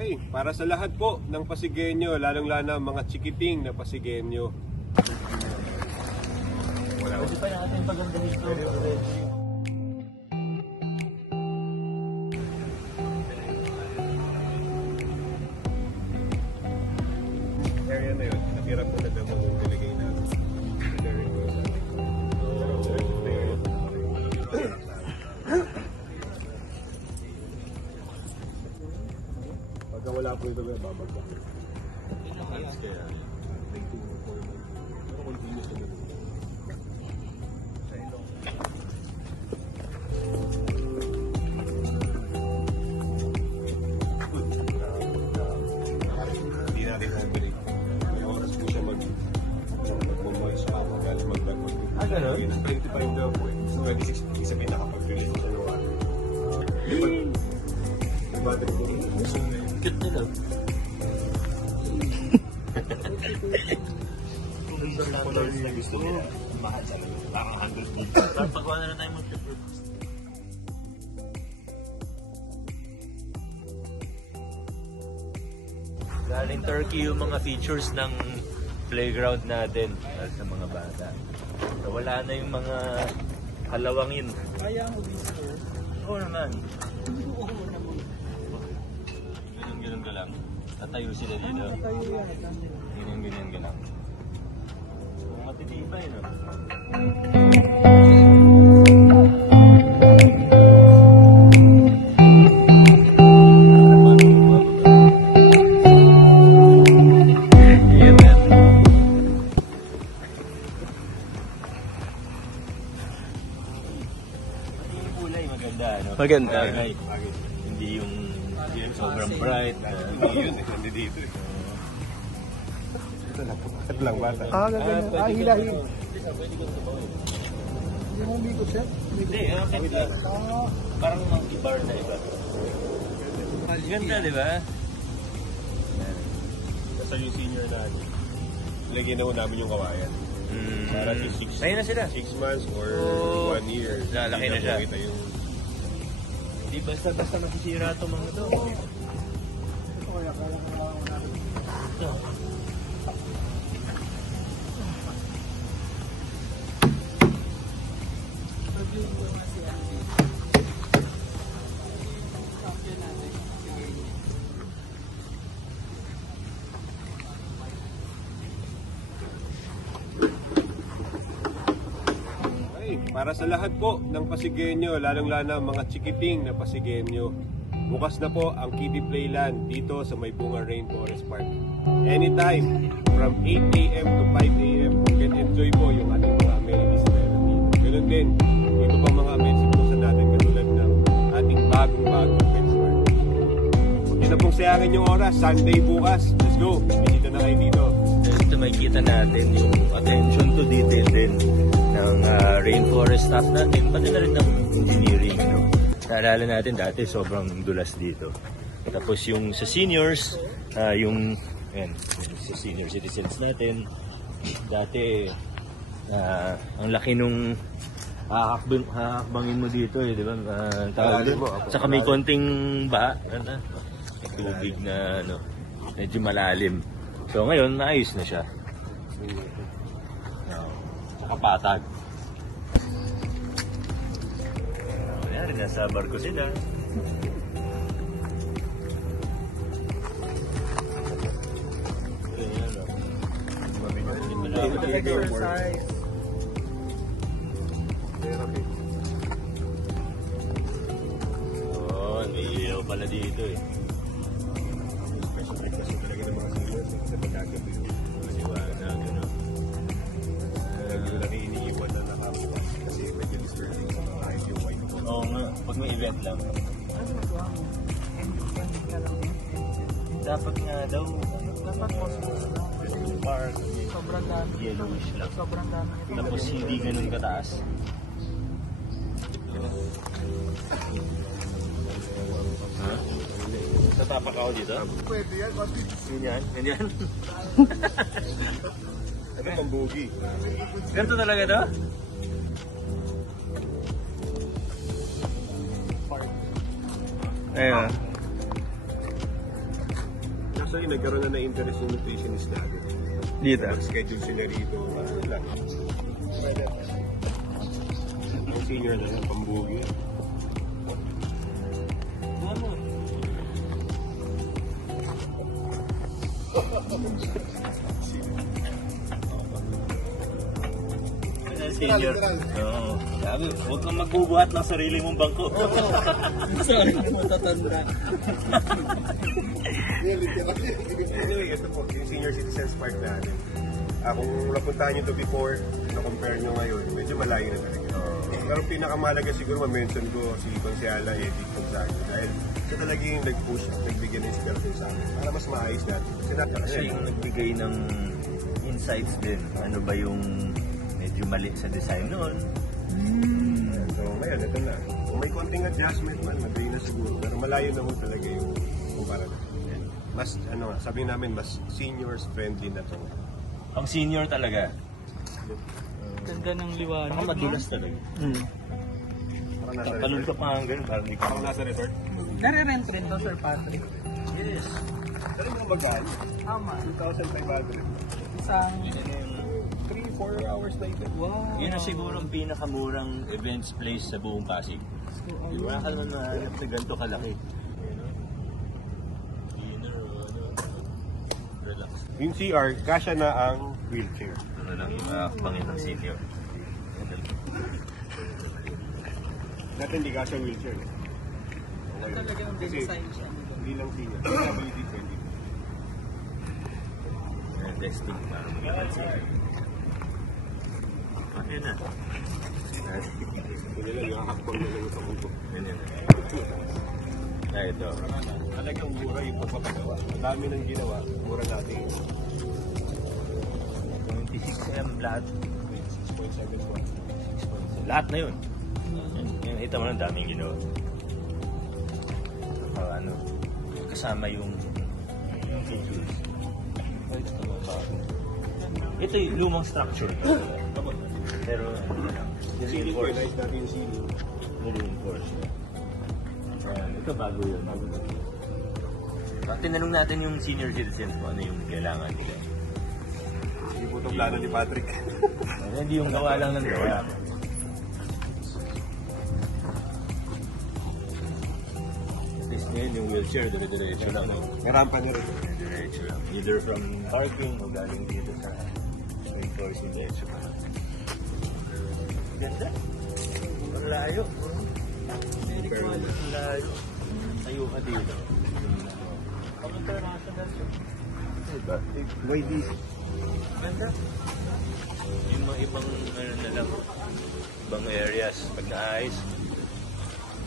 Okay, para sa lahat po ng Pasigueño, lalong-lalo ang mga chikiting na Pasigueño. Pwede pa natin pagandahin ito. Area na yun, nakirap ko na naman yung nilagay na pagka wala po ito, babagsak. Kaya, may 2 or 4 months. Pero continuous na naman. Hindi natin homebreak. May oras po siya mag-mumay sa kapag mag-vlog. Gano'n? 25 daw po eh. 26 isa pinakapag-release siya ng water. Battery po rin. Cute nila. Colors na gusto nila. Mahal sa lang. Parang 100 gig. Pagkuha na tayo mag-trip. Galing Turkey yung mga features ng playground natin sa mga bata. So, wala na yung mga halawangin. Kaya mo visitor? Oo naman. Oo naman. Ganun ka lang. Tatayo sila dito. Tayo yata. Ganyan ka lang. So, matitibay, no? Maganda. Hindi yung sobrang bright. Hindi yun eh. Hindi dito eh. Ito lang bata. Gagano. Hila-hila. Hindi mo umikot siya? Hindi, parang monkey bar na iba. Ganda, di ba? Basta yung senior na lagyan na ho namin yung kawayan. Para si 6 Ayun na sila. 6 months or 1 year. Lalaki na siya. Kita yung Hindi basta-basta masisira itong mga ito. Ito kaya kailangan natin. para sa lahat po ng Pasigueño, lalong-lalo ang mga chikiting na Pasigueño. Bukas na po ang Kiddie Playland dito sa May Bunga Rainforest Park. Anytime, from 8 AM to 5 AM, you can enjoy po yung ating mga amenities na meron dito. Ganun din, iba pang mga amenities po sa natin katulad ng ating bagong Pets Park. Huwag niyo na pong sayangin yung oras, Sunday bukas. Let's go, bisita na kayo dito. Ito makikita natin yung attention to detail din ng rainforest staff natin, pati na rin ng engineering. No? Naalala natin dati sobrang dulas dito. Tapos yung sa seniors, yung sa senior citizens natin, dati ang laki nung hakbangin mo dito di ba? Saka may konting baha, tubig na medyo malalim. So ngayon, naayos na siya. Kapatag. Ayan, nasa barko sila. Exercise. Oo, may ilaw pala dito eh. Special request yung talaga ng mga seniors sa pagkagabi. Maliwanag, ano. Yung laki iniiwan na nakabukas kasi medyo disturbing sa mga ID white. Oo nga, pag may event lang. Ano magawa mo? Ending ka lang. Dapat nga daw, Dapat cosmos lang. park, Sobrang dami. yellowish lang. Sobrang dami. Tapos hindi ganun kataas. Ha? Tatapak ako dito? Pwede yan. Ganyan? Ganyan? Ano pang bogey? Ganito talaga to? Ayun. Actually, nagkaroon na interest yung nutritionist natin. Dito. Nag-schedule sila rito. Ano lang. Pwede. Ang senior na lang, pambugi. Senior. Oo. Sabi, huwag kang magbubuhat ng sarili mong bangko. Sorry na matatanda. Anyway, ito po, yung Senior Citizens Park natin. Kung napuntahan nyo ito before, na-compare nyo ngayon, medyo malayo na talaga. Pero pinakamalaga siguro ma-mention ko si Consiala Edith Gonzaga dahil siya talaga yung nag-push at nagbigay ng inspiration sa amin para mas maayos natin. Siya yung nagbigay ng insights din. Ano ba yung medyo mali sa design noon? So ngayon, ito na. Kung may konting adjustment man, mag-gay na siguro. Pero malayo na mo talaga yung kumpara na. Mas, ano, sabi namin, mas seniors friendly na to. Ang senior talaga. Ganda ng liwanag. Baka madulas talaga. Parang nasa Tapalun ka resort. pa hanggang ganun. Parang di ka. Parang nasa resort. Nare-rent rin to, Sir Patrick. Yes. Pero mga bagaan, Tama. 2,500. Isang... 3-4 hours later. Wow. Yun ang siguro ang pinakamurang events place sa buong Pasig. Di ba? Wala ka naman mahanap na ganito kalaki. Dinner, relax. Yung CR, kasya na ang wheelchair. Ano lang yung mga pangit ng senior. Dati hindi kasya wheelchair. Okay. Talaga yung Kasi design siya. hindi lang senior. Disability 20. Testing para mag-ipansin. Ano na? Hindi lang, yung hakbang na lang sa mundo. Ganyan na. Ah, ito. Talagang mura yung pagpapagawa. Ang dami ng ginawa, mura natin. 26M lahat. 6.7. Lahat na yun. Yan, ito mo ng daming ginawa. Ano, kasama yung features. Ito yung lumang structure. Pero, Ceiling ko, nice natin yung ceiling. nire-reinforce. Ito bago yun. Tinanong natin yung senior citizens mo ano yung kailangan nila. Hindi po ito plano ni Patrick. Hindi yung gawa lang ng gawa. At least ngayon yung wheelchair, dire-diretso lang. No? May rampa na rin. Diretso lang. Either from parking o galing dito sa swing floors yung diretso pa. Ganda. Ang layo. Ang layo. Tayo ka dito. Ang international siya. Diba? Why this? Ganda. Yung mga ibang ano na lang, ibang areas pag naayos.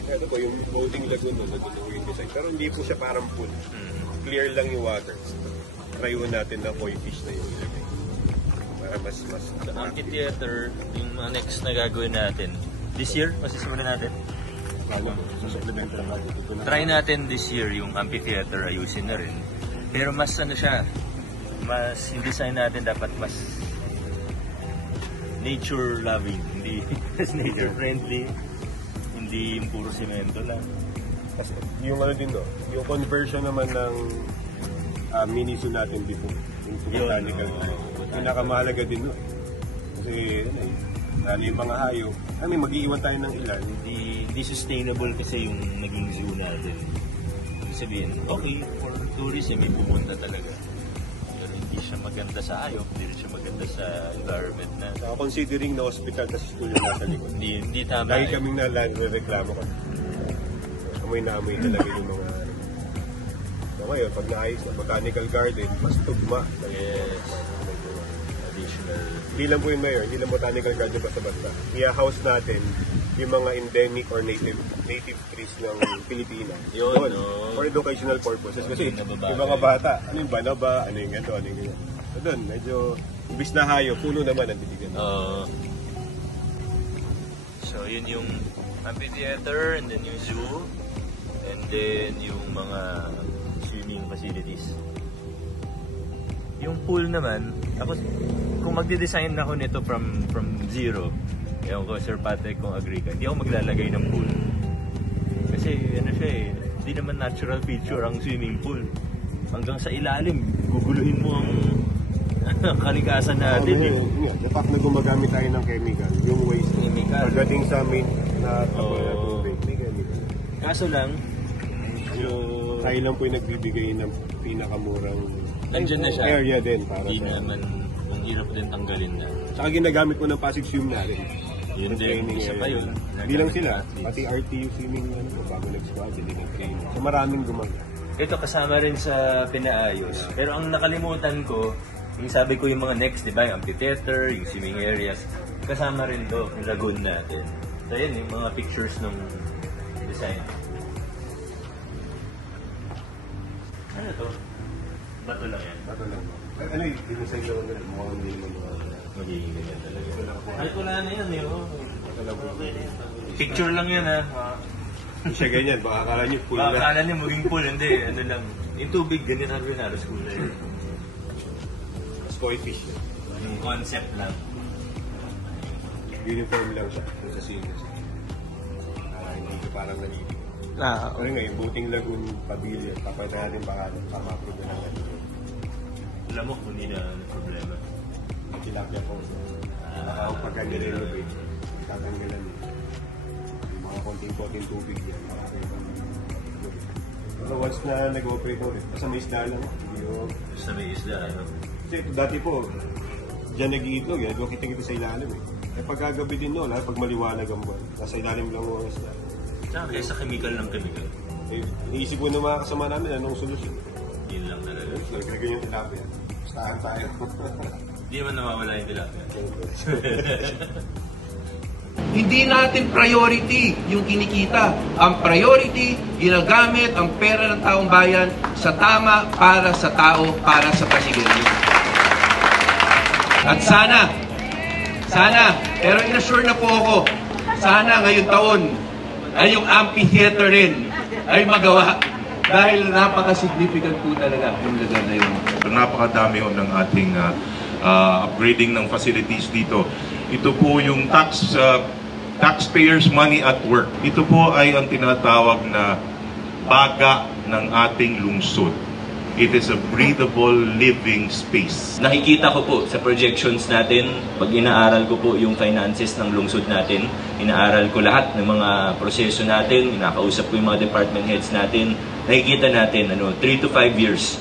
Ito po, yung boating lagoon no, nandun yung design. Pero hindi po siya parang pool. Clear lang yung water. Try natin na koi fish na yung ilagay. Para mas Sa amphitheater, yung mga next na gagawin natin. This year, masisimulan natin. Try natin this year yung amphitheater, ayusin na rin. Pero mas ano siya, mas yung design natin dapat mas nature loving, hindi mas nature friendly, hindi yung puro semento lang. Kasi yung ano din no, yung conversion naman ng mini zoo natin before. Yung botanical. Pinakamahalaga din no. Kasi ano yung mga hayop. Mag-iiwan tayo ng ilan. Hindi sustainable kasi yung naging zoo natin. Ibig sabihin, okay, for tourism, may pumunta talaga. Pero hindi siya maganda sa hayop, hindi rin siya maganda sa environment na. Saka considering na hospital kasi school yung nasa likod. Hindi tama. Dahil kaming na land reklamo ka. Amoy na amoy talaga yung mga so ngayon, pag naayos na botanical garden, mas tugma. Yes. Additional. Hindi lang po yung mayor, hindi lang botanical garden basta-basta. I-house natin yung mga endemic or native trees ng Pilipinas. Yun, Doon, no. for educational purposes. Kasi Yung nababae. yung mga bata, ano yung banaba, ano yung ganito, ano yung ganyan. So doon, medyo, imbis na hayo, puno naman ang titigan. So, yun yung amphitheater, and then yung zoo, and then yung mga swimming facilities. Yung pool naman, ako, kung magde-design ako nito from zero, ewan ko, Sir Patrick, kung agree ka, hindi ako maglalagay ng pool. Kasi, ano siya eh, hindi naman natural feature ang swimming pool. hanggang sa ilalim, guguluhin mo ang kalikasan natin. The fact na gumagamit tayo ng chemical, yung waste, Chemical. pagdating sa main na tabo na tubig, may chemical. Kaso lang, Tayo lang po yung nagbibigay ng pinakamurang nandiyan na siya. area din para Hindi sa... naman, ang hirap din tanggalin na. Tsaka ginagamit ko ng Pasig Swim na rin. Yun Yung din, training isa pa area. yun. Hindi lang sila, pati RTU swimming bago nag-squad, hindi nag-training. So maraming gumagawa. Ito kasama rin sa pinaayos. Pero ang nakalimutan ko, yung sabi ko yung mga next, di ba? Yung amphitheater, yung swimming areas. Kasama rin to, yung lagoon natin. So yan, yung mga pictures ng design. Ano to? Bato lang yan. Bato lang ba? Ano yung dinesign lang nila? Mukhang hindi naman mga... Magiging ganyan talaga. Ay, wala na yan eh. Oh. Bato lang po. Picture lang yan ha. Hindi siya ganyan, baka akala niyo full Baka na. akala niyo maging pool, hindi. Ano lang. Yung tubig, ganyan rin halos kulay. Mas koi fish. Yung concept lang. Uniform lang siya sa series. Hindi ko parang nalibig. Pero nga, yung Buting Lagoon Pavilion, papatay natin pangalan para ma-approve na lang. Alam mo kung hindi na problema. Tilapia po. Pagka nirenovate, tatanggalan yun. Yung mga konting-konting tubig yan. Pero once na nag-operate mo rin, basta may isda lang. Sa may isda, ano? Kasi dati po, dyan nag-iitlog, yan. Kita-kita sa ilalim eh. Eh pagkagabi din no, pag maliwanag ang buwan, nasa ilalim lang mo ang isda. Tsaka kaysa chemical ng chemical. Eh, iisip ko ng mga kasama namin, anong solusyon? Yun lang talaga. Nagkagay yung tilapia. Bastahan tayo. Hindi naman nawawala yung tilapia. Hindi natin priority yung kinikita. Ang priority, ginagamit ang pera ng taong bayan sa tama, para sa tao, para sa Pasigenyo. At sana, pero in-assure na po ako, sana ngayong taon ay yung amphitheater rin ay magawa dahil napaka-significant po talaga yung lugar na yun. Napakadami ho ng ating upgrading ng facilities dito. Ito po yung taxpayers' money at work. Ito po ay ang tinatawag na baga ng ating lungsod. It is a breathable living space. Nakikita ko po sa projections natin, pag inaaral ko po yung finances ng lungsod natin, inaaral ko lahat ng mga proseso natin, inakausap ko yung mga department heads natin, nakikita natin 3 to 5 years,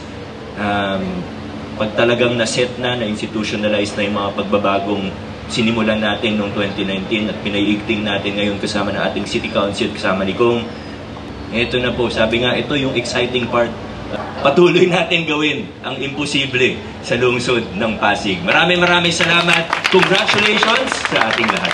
pag talagang na-set na-institutionalize na yung mga pagbabagong sinimulan natin noong 2019 at pinaiigting natin ngayon kasama ng ating City Council, kasama ni Kong. Ito na po, sabi nga, ito yung exciting part. Patuloy natin gawin ang imposible sa lungsod ng Pasig. Maraming salamat. Congratulations sa ating lahat.